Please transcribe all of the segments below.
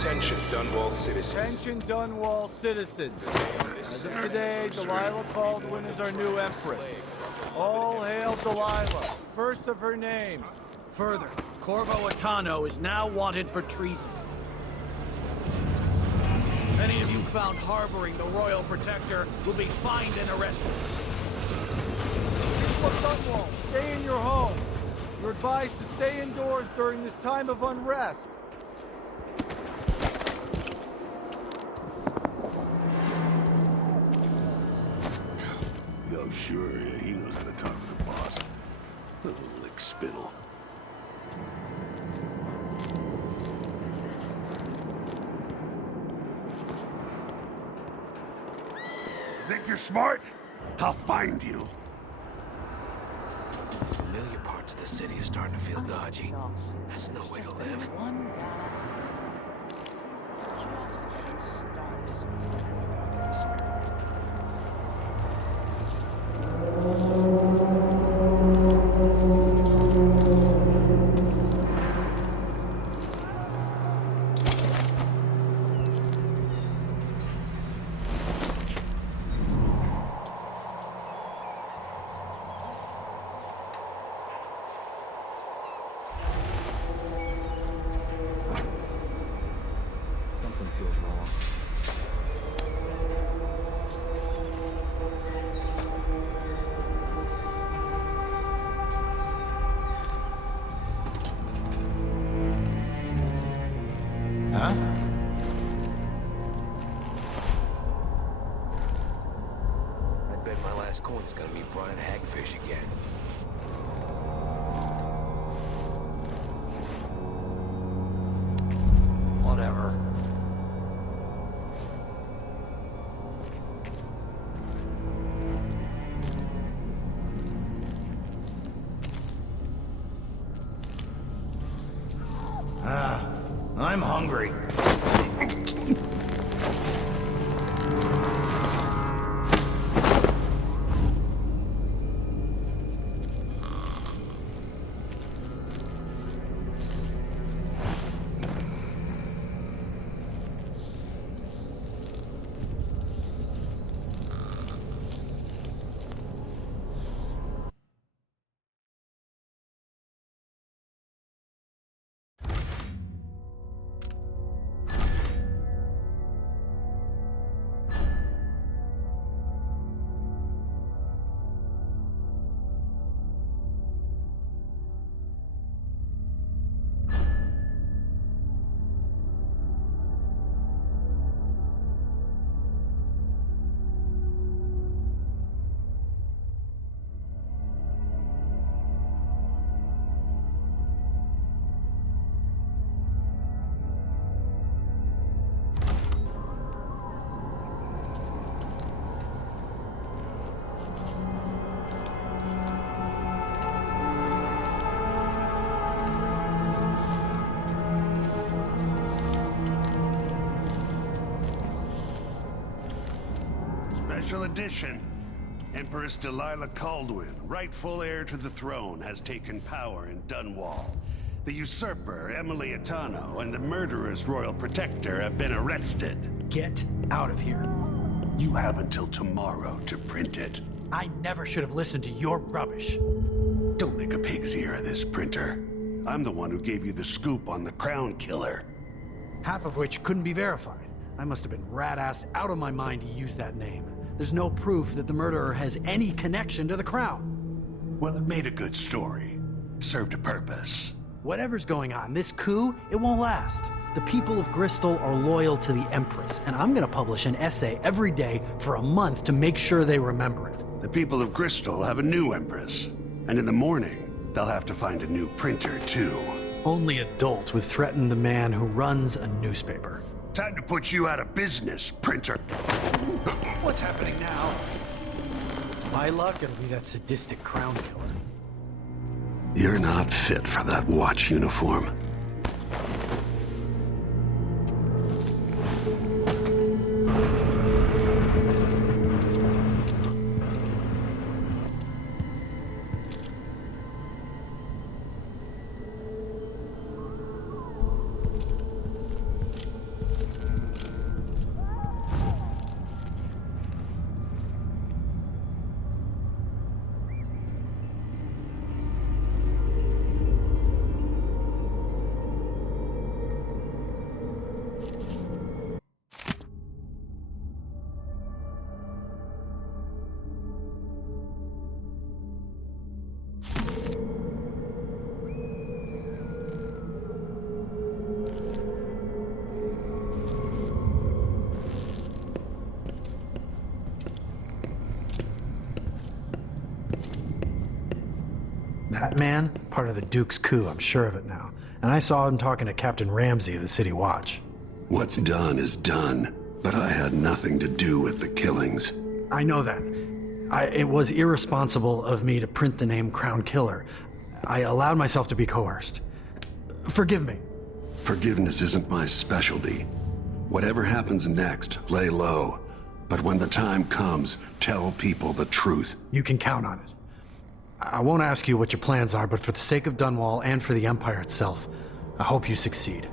Attention, Dunwall citizens. Attention, Dunwall citizens. As of today, Delilah Caldwin is our new Empress. All hail Delilah, first of her name. Further, Corvo Atano is now wanted for treason. Any of you found harboring the Royal Protector will be fined and arrested. People of Dunwall, stay in your homes. You're advised to stay indoors during this time of unrest. Yo, sure, yeah, he knows how to talk to the boss. Little lick spittle. Think you're smart? I'll find you. The familiar parts of the city are starting to feel dodgy. That's no way to live. Huh? I bet my last coin is gonna be brought in hagfish again. Whatever. I'm hungry. Special edition. Empress Delilah Caldwin, rightful heir to the throne, has taken power in Dunwall. The usurper, Emily Atano, and the murderous Royal Protector have been arrested. Get out of here. You have until tomorrow to print it. I never should have listened to your rubbish. Don't make a pig's ear of this, printer. I'm the one who gave you the scoop on the Crown Killer. Half of which couldn't be verified. I must have been rat-assed out of my mind to use that name. There's no proof that the murderer has any connection to the Crown. Well, it made a good story. Served a purpose. Whatever's going on, this coup, it won't last. The people of Bristol are loyal to the Empress, and I'm gonna publish an essay every day for a month to make sure they remember it. The people of Bristol have a new Empress. And in the morning, they'll have to find a new printer, too. Only adults would threaten the man who runs a newspaper. Time to put you out of business, printer. What's happening now? My luck, it'll be that sadistic Crown Killer. You're not fit for that watch uniform. That man, part of the Duke's coup, I'm sure of it now. And I saw him talking to Captain Ramsey of the City Watch. What's done is done, but I had nothing to do with the killings. I know that. It was irresponsible of me to print the name Crown Killer. I allowed myself to be coerced. Forgive me. Forgiveness isn't my specialty. Whatever happens next, lay low. But when the time comes, tell people the truth. You can count on it. I won't ask you what your plans are, but for the sake of Dunwall and for the Empire itself, I hope you succeed.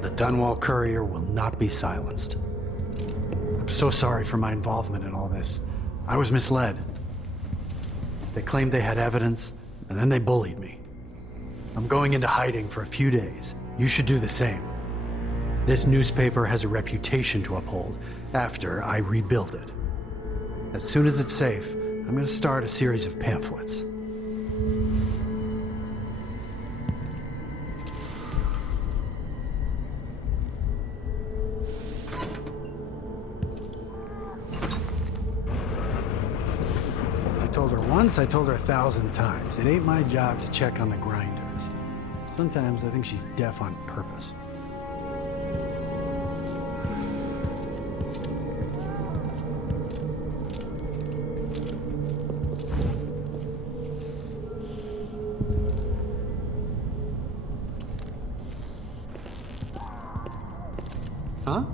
The Dunwall Courier will not be silenced. I'm so sorry for my involvement in all this. I was misled. They claimed they had evidence, and then they bullied me. I'm going into hiding for a few days. You should do the same. This newspaper has a reputation to uphold after I rebuild it. As soon as it's safe, I'm going to start a series of pamphlets. I told her once, I told her 1,000 times. It ain't my job to check on the grinders. Sometimes I think she's deaf on purpose. Huh?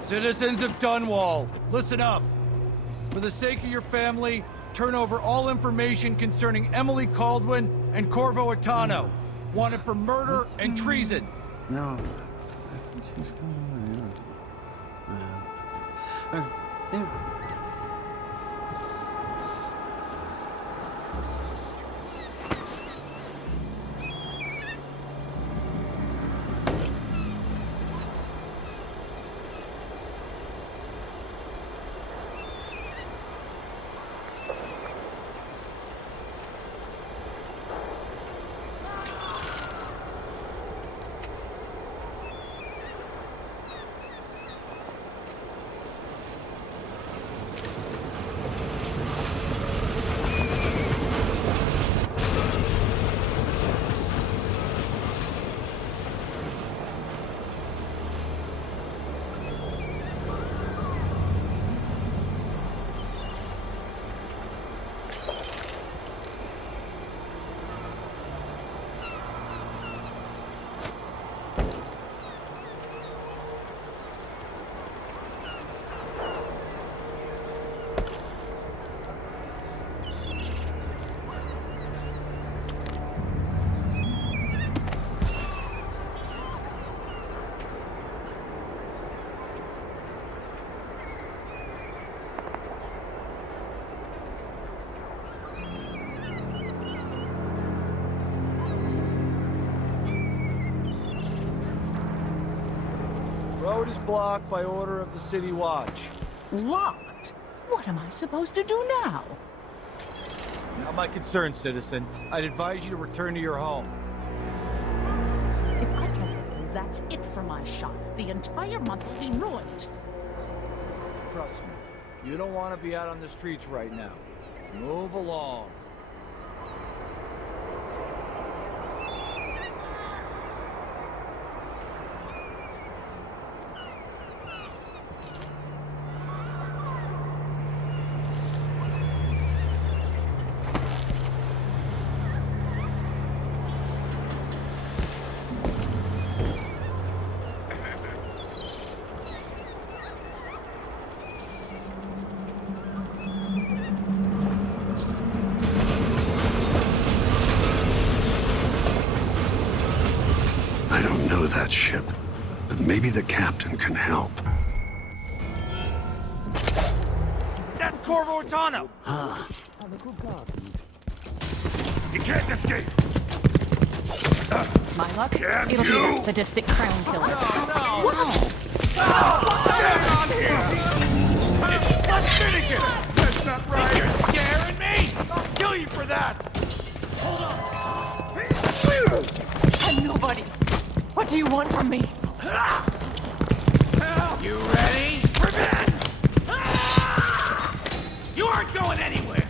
Citizens of Dunwall, listen up. For the sake of your family, turn over all information concerning Emily Caldwin and Corvo Atano, wanted for murder and treason. No. She's coming. Yeah. Road is blocked by order of the City Watch. Locked? What am I supposed to do now? Not my concern, citizen. I'd advise you to return to your home. If I can't get through, that's it for my shop. The entire month will be ruined. Trust me, you don't want to be out on the streets right now. Move along. I don't know that ship, but maybe the captain can help. That's Corvo Atano! You can't escape! My luck? Can It'll be you? that sadistic crown killer. Let's finish it! That's not right! You're scaring me! I'll kill you for that! I'm no anybody. What do you want from me? You ready? Revenge! You aren't going anywhere!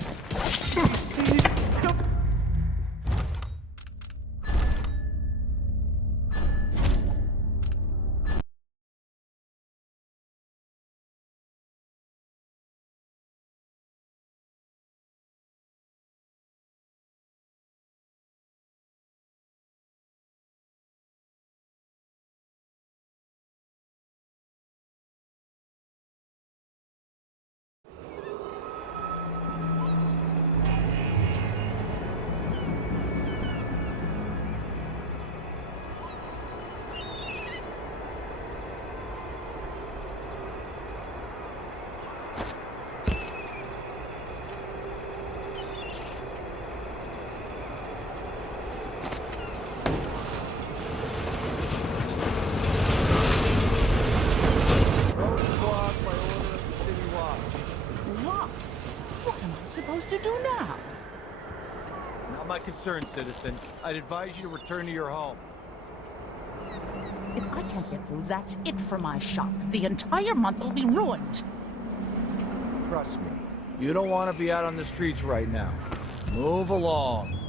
Supposed to do now? Not my concern, citizen. I'd advise you to return to your home. If I can't get through, that's it for my shop. The entire month will be ruined. Trust me, you don't want to be out on the streets right now. Move along.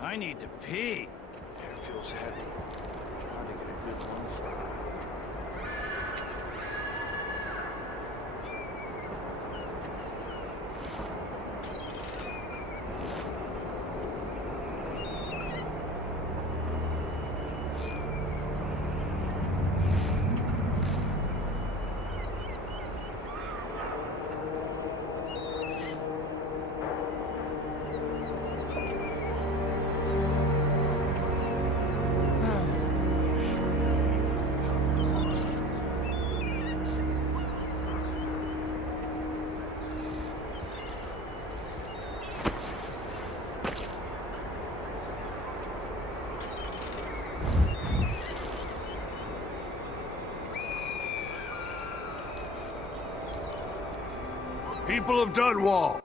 I need to pee. Air feels heavy. Trying to get a good lung flow. People of Dunwall!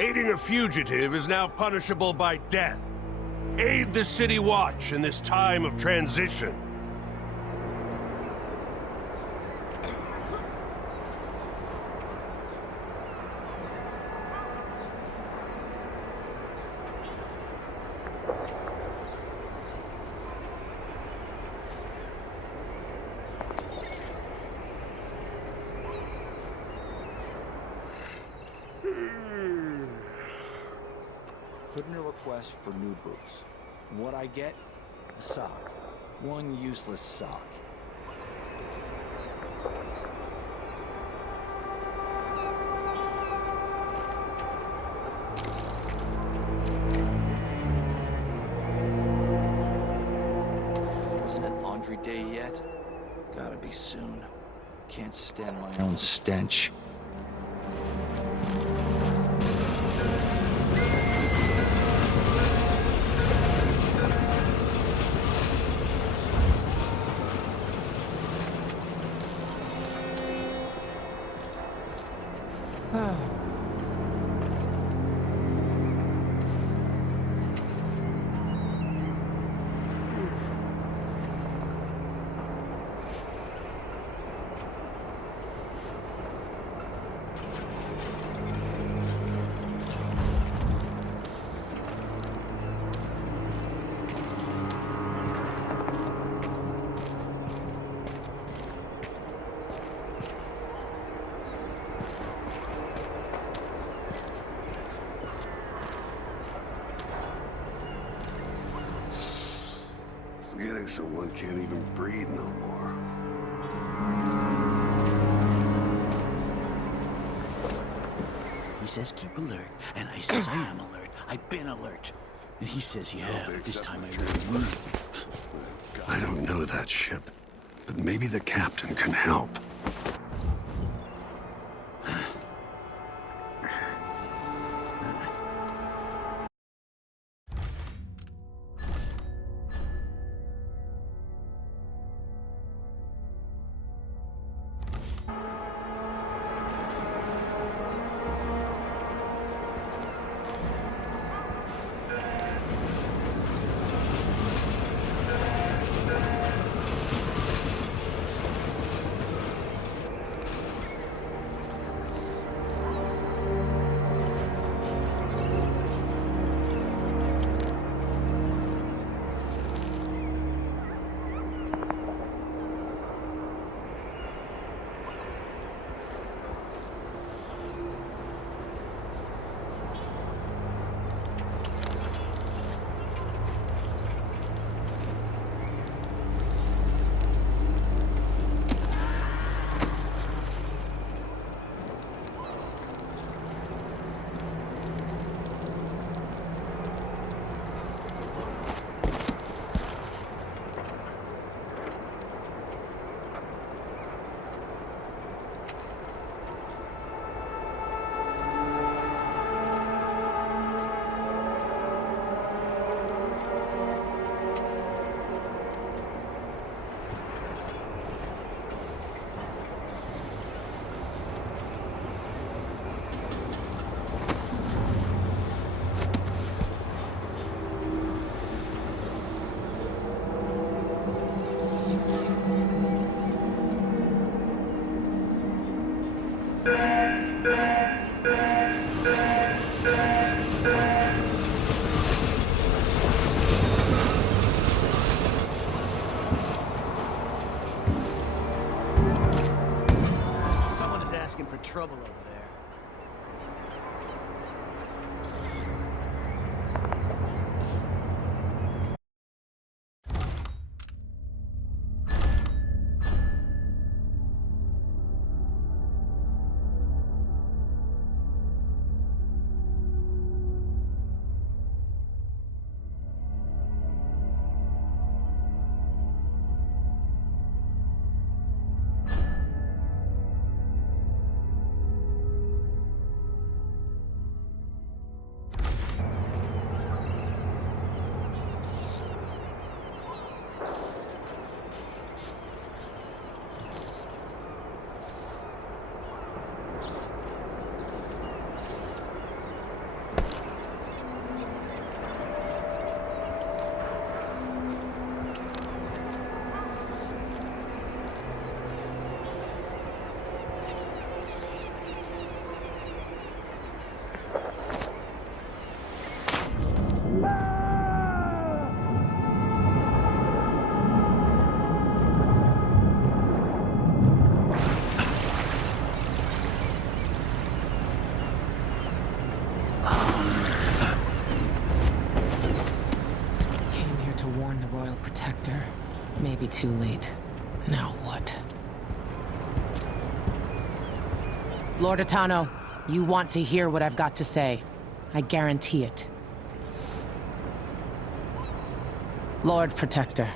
Aiding a fugitive is now punishable by death. Aid the City Watch in this time of transition. Put in a request for new boots. And what I get? A sock. One useless sock. laundry day yet? Gotta be soon. Can't stand my own stench. It's getting so one can't even breathe no more. He says keep alert, and I says I am alert. I've been alert. And he says, yeah, but this time I really mean it. I don't know that ship, but maybe the captain can help. For trouble over there. Maybe too late. Now what? Lord Atano, you want to hear what I've got to say. I guarantee it. Lord Protector,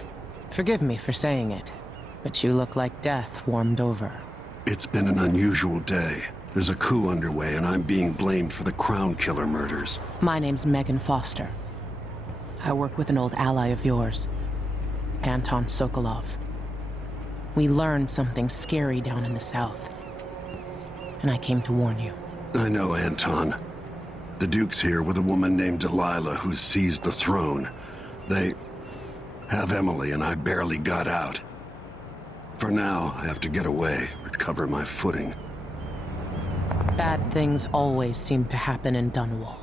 Forgive me for saying it, but you look like death warmed over. It's been an unusual day. There's a coup underway, and I'm being blamed for the Crown Killer murders. My name's Megan Foster. I work with an old ally of yours, Anton Sokolov. We learned something scary down in the south, and I came to warn you. I know, Anton. The Duke's here with a woman named Delilah who's seized the throne. They have Emily, and I barely got out. For now, I have to get away, recover my footing. Bad things always seem to happen in Dunwall.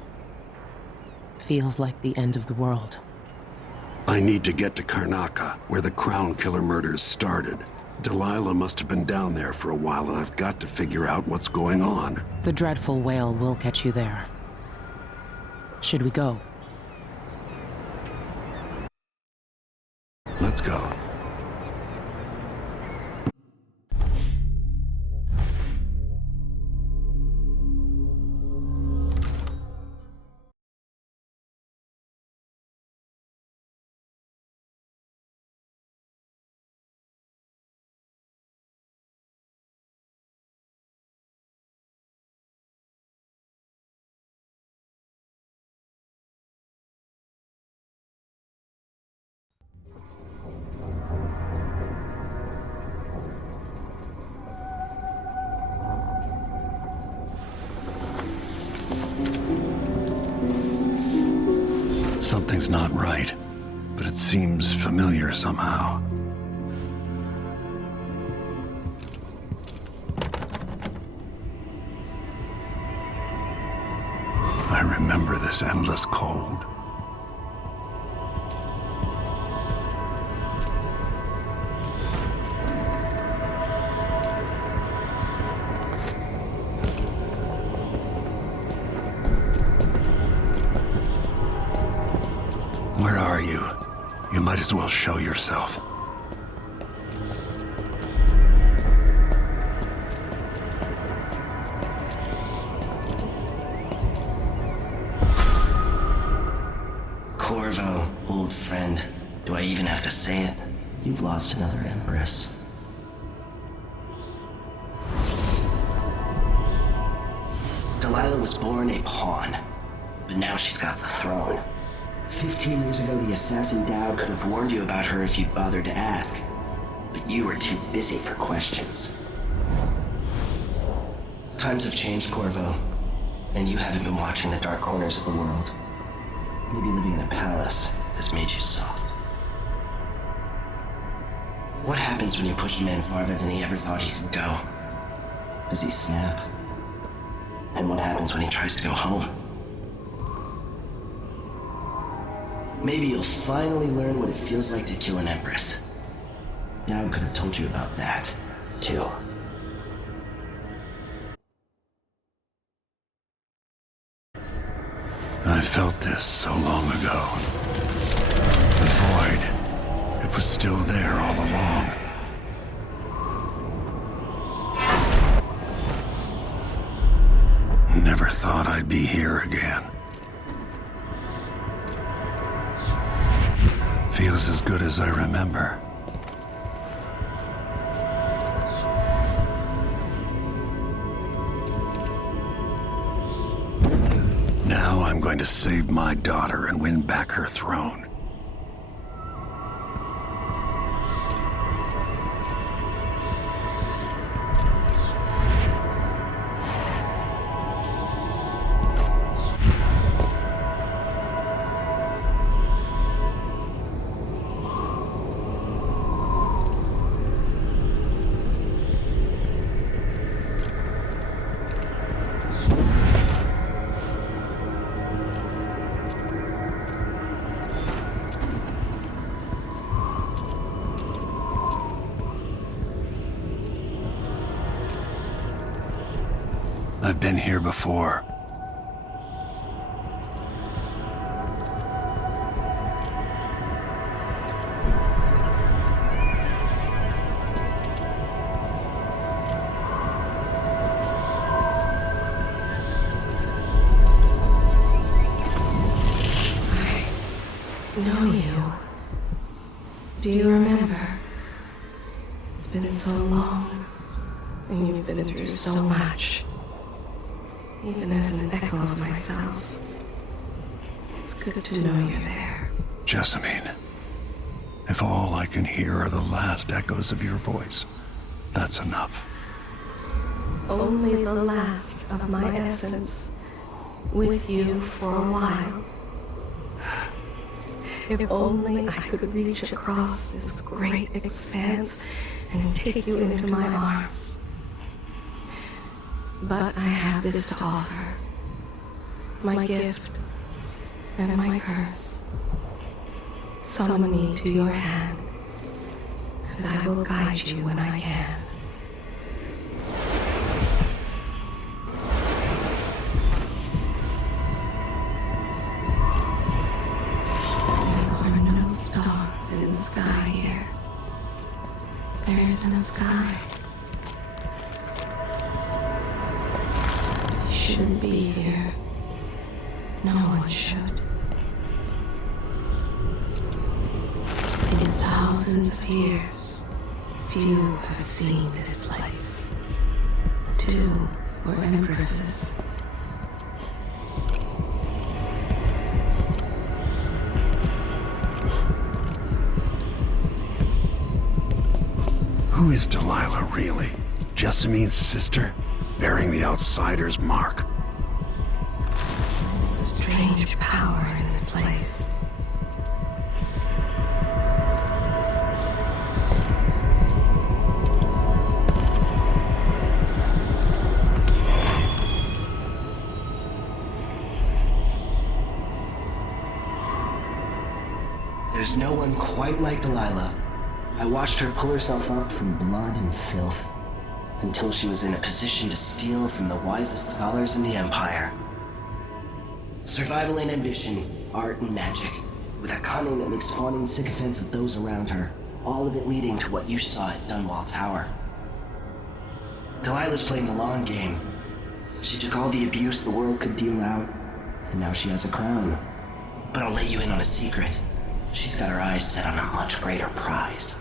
Feels like the end of the world. I need to get to Karnaca, where the Crown Killer murders started. Delilah must have been down there for a while, and I've got to figure out what's going on. The dreadful whale will get you there. Should we go? Let's go. Something's not right, but it seems familiar somehow. I remember this endless cold. Where are you? You might as well show yourself. Corvo, old friend. Do I even have to say it? You've lost another Empress. Delilah was born a pawn, but now she's got the throne. 15 years ago, the assassin Dowd could have warned you about her if you'd bothered to ask. But you were too busy for questions. Times have changed, Corvo. And you haven't been watching the dark corners of the world. Maybe living in a palace has made you soft. What happens when you push a man farther than he ever thought he could go? Does he snap? And what happens when he tries to go home? Maybe you'll finally learn what it feels like to kill an Empress. Dowd could have told you about that, too. I felt this so long ago. The void. It was still there all along. Never thought I'd be here again. Feels as good as I remember. Now I'm going to save my daughter and win back her throne. I've been here before. I know you. Do you remember? alone. And you've been through so much. Even as an echo of myself. It's good to know you're there. Jessamine, if all I can hear are the last echoes of your voice, that's enough. Only the last of my essence. With you for a while. If only I could reach across this great expanse and take you into my arms. But I have this to offer. My gift and my curse. Summon me to your hand, and I will guide you when I can. There are no stars in the sky here. There is no sky. You shouldn't be here. No one should. In thousands of years, few have seen this place. 2 were empresses. Who is Delilah really? Jessamine's sister? Bearing the outsider's mark? There's a strange power in this place. There's no one quite like Delilah. I watched her pull herself up from blood and filth until she was in a position to steal from the wisest scholars in the Empire. Survival and ambition, art and magic, with a cunning that makes fawning sycophants of those around her, all of it leading to what you saw at Dunwall Tower. Delilah's playing the long game. She took all the abuse the world could deal out, and now she has a crown. But I'll let you in on a secret. She's got her eyes set on a much greater prize.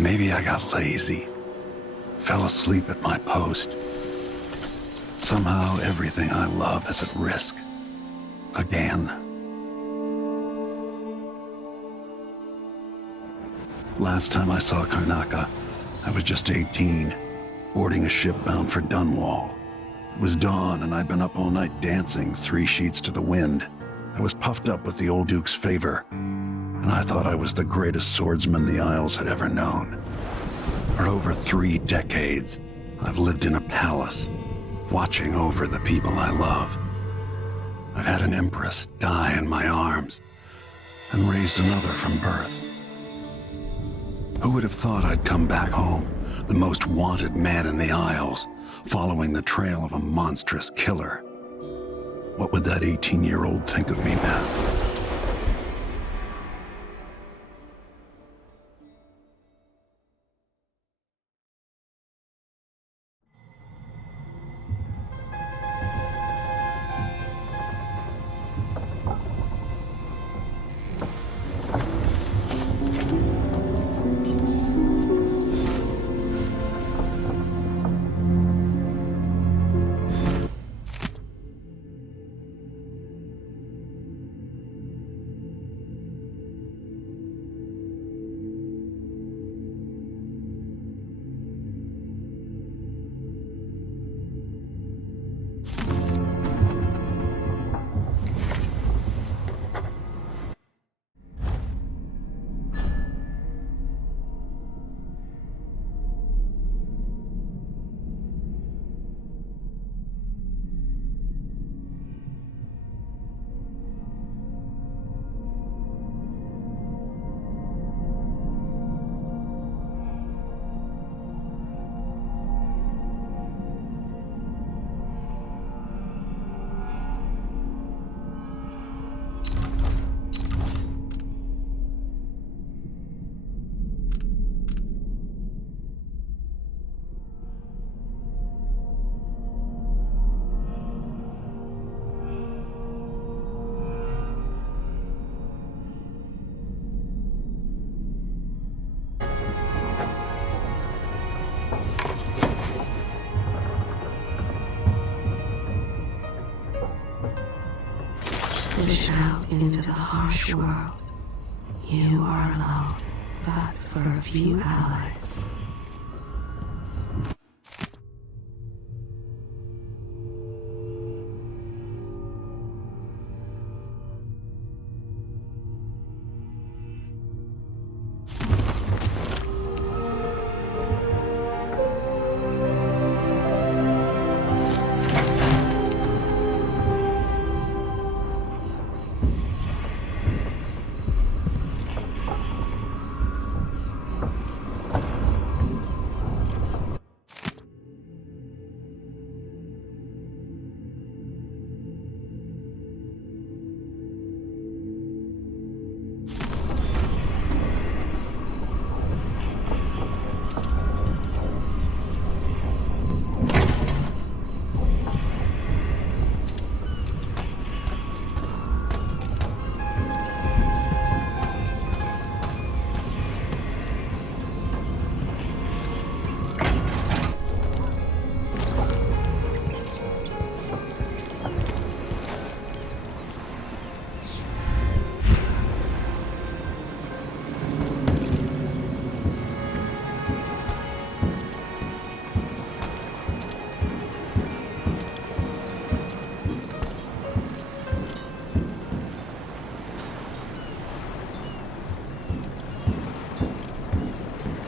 Maybe I got lazy. Fell asleep at my post. Somehow everything I love is at risk. Again. Last time I saw Karnaca, I was just 18, boarding a ship bound for Dunwall. It was dawn and I'd been up all night dancing 3 sheets to the wind. I was puffed up with the old Duke's favor, and I thought I was the greatest swordsman the Isles had ever known. For over 3 decades, I've lived in a palace, watching over the people I love. I've had an empress die in my arms, and raised another from birth. Who would have thought I'd come back home, the most wanted man in the Isles, following the trail of a monstrous killer? What would that 18-year-old think of me now? into the harsh world. You are alone, but for a few allies.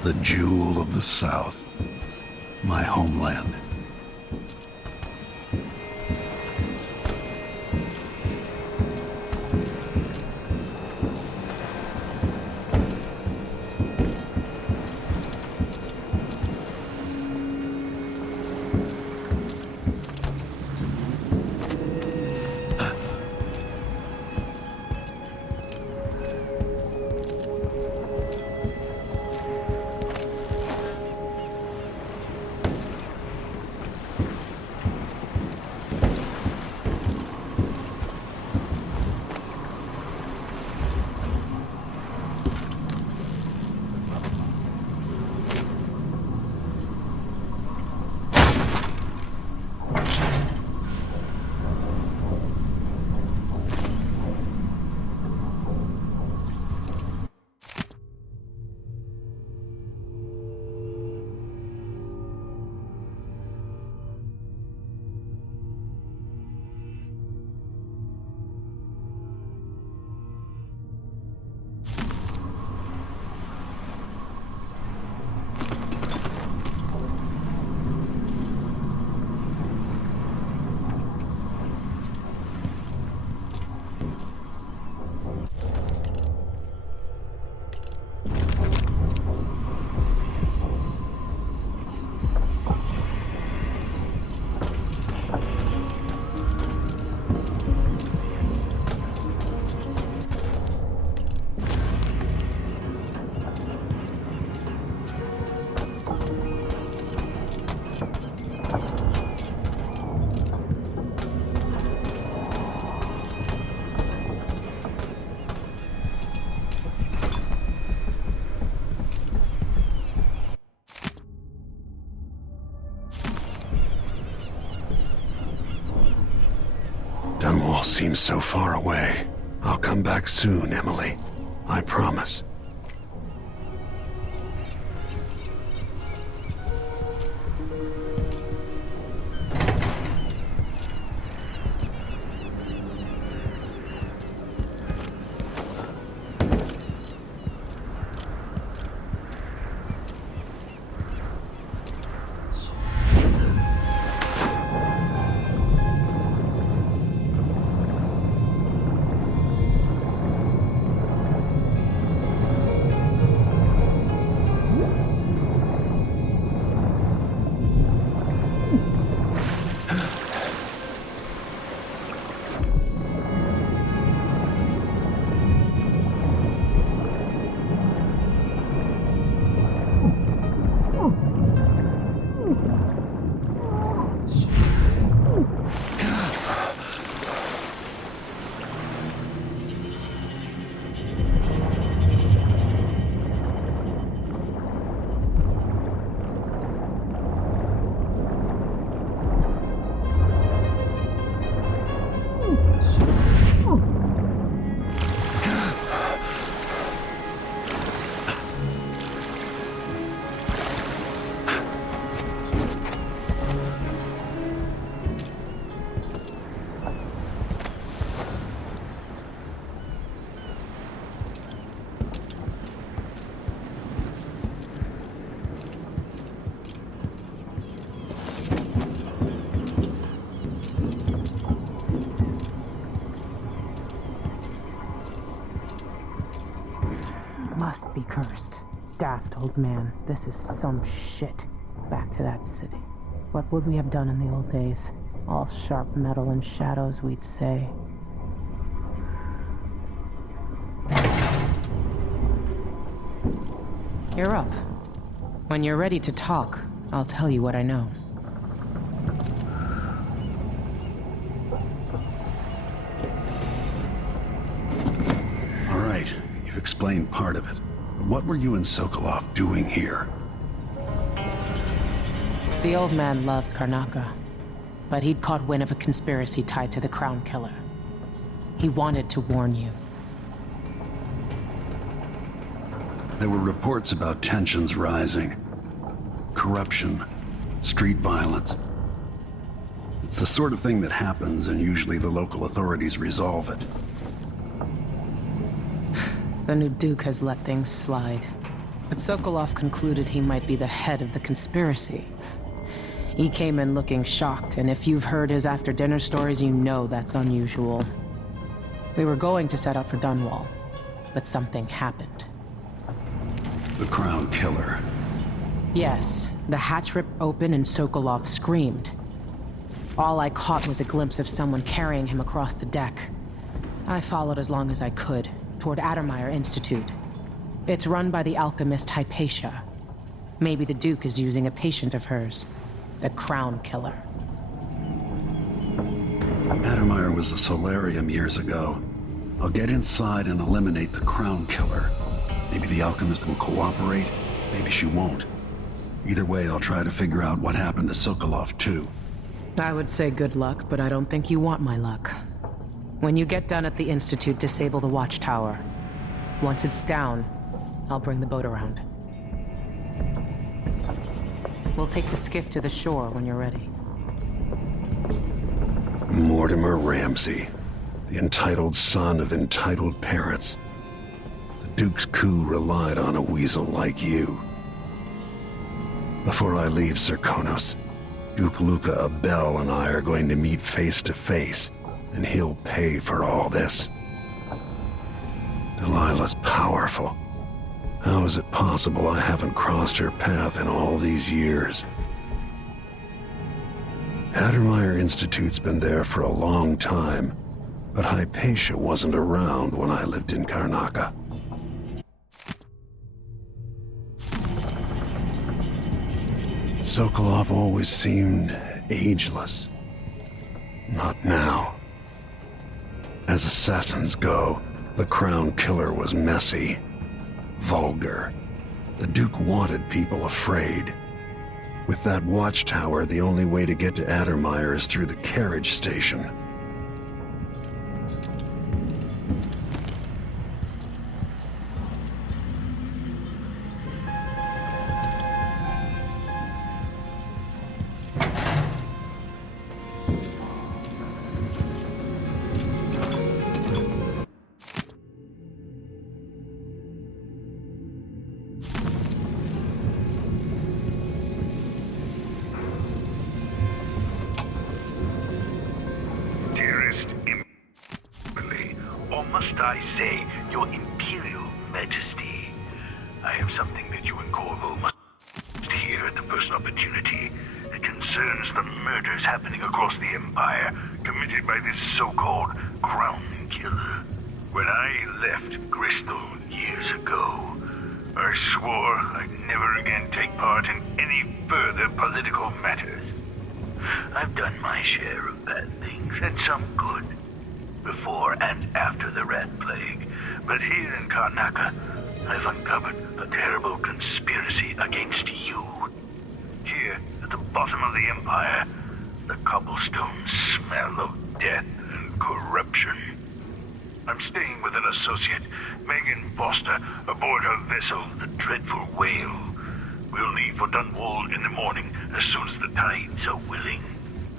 The jewel of the South, my homeland. Dunwall seems so far away. I'll come back soon, Emily. I promise. old man. This is some shit. Back to that city. What would we have done in the old days? All sharp metal and shadows, we'd say. You're up. When you're ready to talk, I'll tell you what I know. All right, you've explained part of it. But what were you and Sokolov doing here? The old man loved Karnaca, but he'd caught wind of a conspiracy tied to the Crown Killer. He wanted to warn you. There were reports about tensions rising. Corruption, street violence. It's the sort of thing that happens, and usually the local authorities resolve it. The new Duke has let things slide, but Sokolov concluded he might be the head of the conspiracy. He came in looking shocked, and if you've heard his after-dinner stories, you know that's unusual. We were going to set out for Dunwall, but something happened. The Crown Killer. Yes, the hatch ripped open and Sokolov screamed. All I caught was a glimpse of someone carrying him across the deck. I followed as long as I could, toward Addermeyer Institute. It's run by the alchemist Hypatia. Maybe the Duke is using a patient of hers, the Crown Killer. Addermeyer was a solarium years ago. I'll get inside and eliminate the Crown Killer. Maybe the alchemist will cooperate, maybe she won't. Either way, I'll try to figure out what happened to Sokolov, too. I would say good luck, but I don't think you want my luck. When you get done at the Institute, disable the watchtower. Once it's down, I'll bring the boat around. We'll take the skiff to the shore when you're ready. Mortimer Ramsey, the entitled son of entitled parents. The Duke's coup relied on a weasel like you. Before I leave Serkonos, Duke Luca Abel and I are going to meet face to face, and he'll pay for all this. Delilah's powerful. How is it possible I haven't crossed her path in all these years? Addermeyer Institute's been there for a long time, but Hypatia wasn't around when I lived in Karnaca. Sokolov always seemed ageless. Not now. As assassins go, the Crown Killer was messy, vulgar. The Duke wanted people afraid. With that watchtower, the only way to get to Addermeyer is through the carriage station. Must I say, Your Imperial Majesty, I have something that you and Corvo must hear at the first opportunity. It concerns the murders happening across the Empire, committed by this so-called Crown Killer. When I left Bristol years ago, I swore I'd never again take part in any further political matters. I've done my share of bad things, and some good, before and after the Rat Plague. But here in Karnaca, I've uncovered a terrible conspiracy against you. Here, at the bottom of the Empire, the cobblestones smell of death and corruption. I'm staying with an associate, Megan Foster, aboard her vessel, the Dreadful Whale. We'll leave for Dunwall in the morning, as soon as the tides are willing.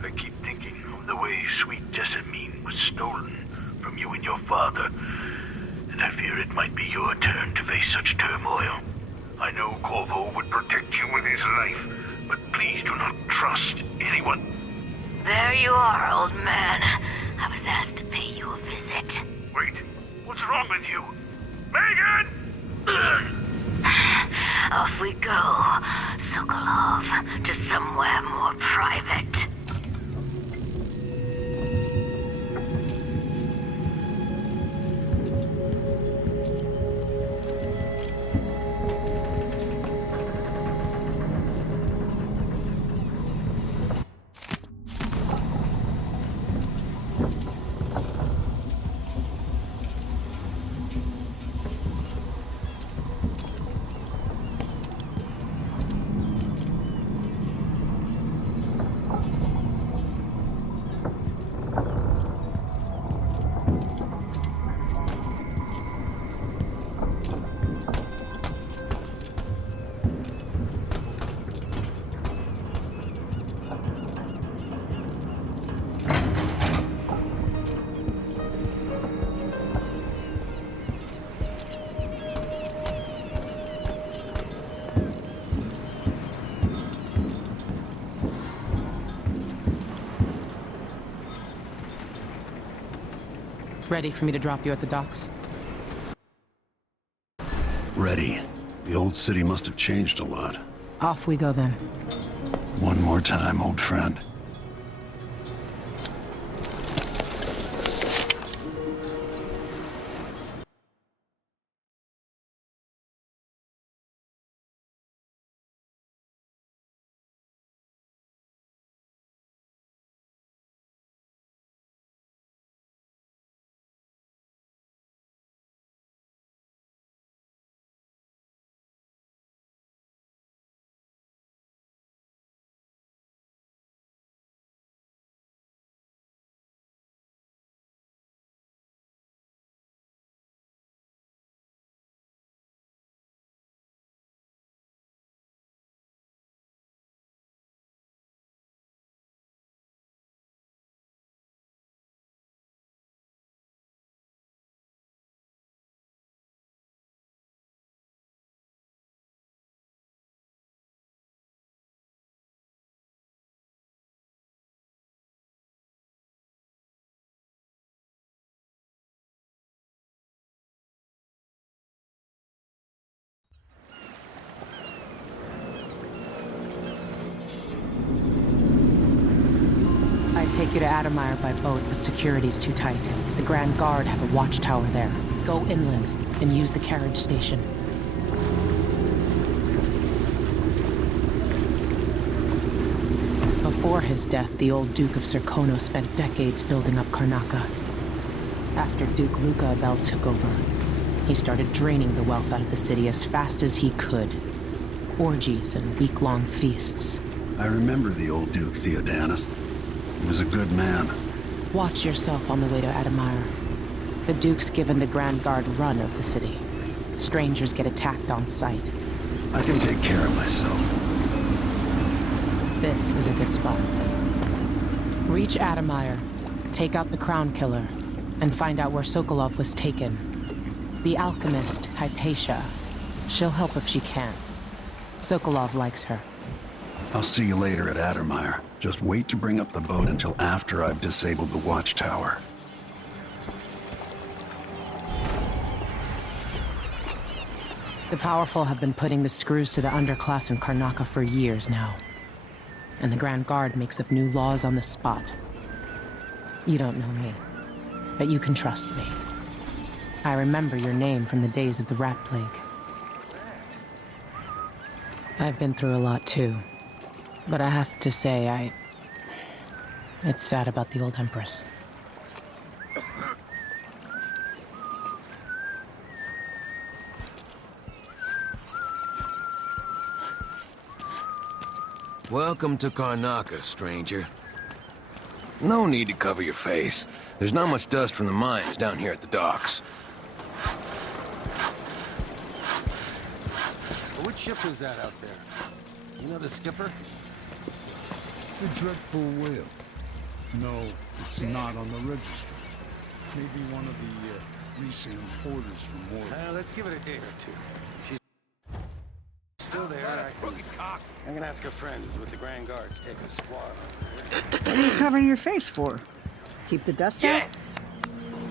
I keep thinking of the way sweet Jessamine was stolen from you and your father, and I fear it might be your turn to face such turmoil. I know Corvo would protect you with his life, but please do not trust anyone. There you are, old man. I was asked to pay you a visit. Wait, what's wrong with you? Megan! Off we go, Sokolov, to somewhere more private. Ready for me to drop you at the docks? Ready. The old city must have changed a lot. Off we go then. One more time, old friend. I'd take you to Addermire by boat, but security's too tight. The Grand Guard have a watchtower there. Go inland and use the carriage station. Before his death, the old Duke of Serkono spent decades building up Karnaca. After Duke Luca Abel took over, he started draining the wealth out of the city as fast as he could. Orgies and week-long feasts. I remember the old Duke Theodanis. He was a good man. Watch yourself on the way to Addermire. The Duke's given the Grand Guard run of the city. Strangers get attacked on sight. I can take care of myself. This is a good spot. Reach Addermire, take out the Crown Killer, and find out where Sokolov was taken. The alchemist, Hypatia. She'll help if she can. Sokolov likes her. I'll see you later at Addermire. Just wait to bring up the boat until after I've disabled the watchtower. The powerful have been putting the screws to the underclass in Karnaca for years now. And the Grand Guard makes up new laws on the spot. You don't know me, but you can trust me. I remember your name from the days of the Rat Plague. I've been through a lot too. But I have to say, it's sad about the old Empress. Welcome to Karnaca, stranger. No need to cover your face. There's not much dust from the mines down here at the docks. Which ship was that out there? You know the skipper? The Dreadful Whale. No, it's not on the register. Maybe one of the recent importers from Mordor. Let's give it a day or two. She's still there. I'm gonna ask a friend who's with the Grand Guard to take a squad. What are you covering your face for? Keep the dust out? Yes!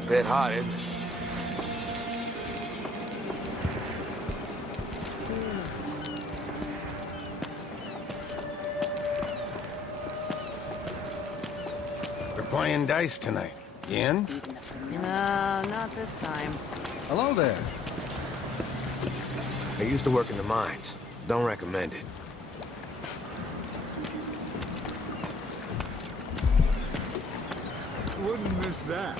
Bit hot, isn't it? playing dice tonight. You in? No, not this time. Hello there. I used to work in the mines. Don't recommend it. Wouldn't miss that.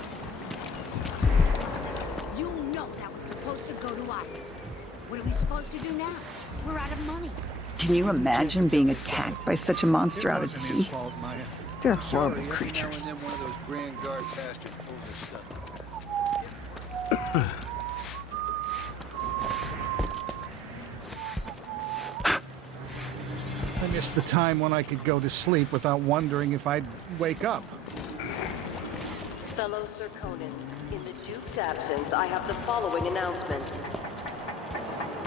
You know that was supposed to go to us. What are we supposed to do now? We're out of money. Can you imagine being attacked by such a monster out at sea? They're horrible creatures. One of those Grand Guard bastards pulled this stuff. I missed the time when I could go to sleep without wondering if I'd wake up. Fellow Sir Conan, in the Duke's absence, I have the following announcement.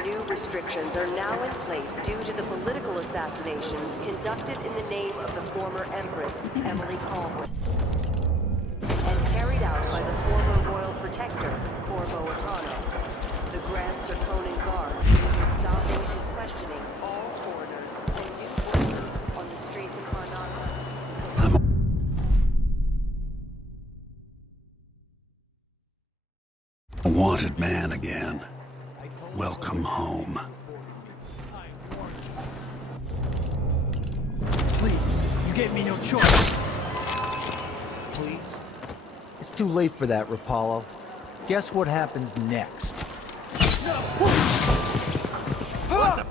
New restrictions are now in place due to the political assassinations conducted in the name of the former Empress, Emily Caldwell, and carried out by the former Royal Protector, Corvo. The Grand Sir Conan Guard will be stopping and questioning all foreigners and new workers on the streets of Karnataka. A wanted man again. Welcome home. Please, you gave me no choice. Please? It's too late for that, Rapallo. Guess what happens next? What the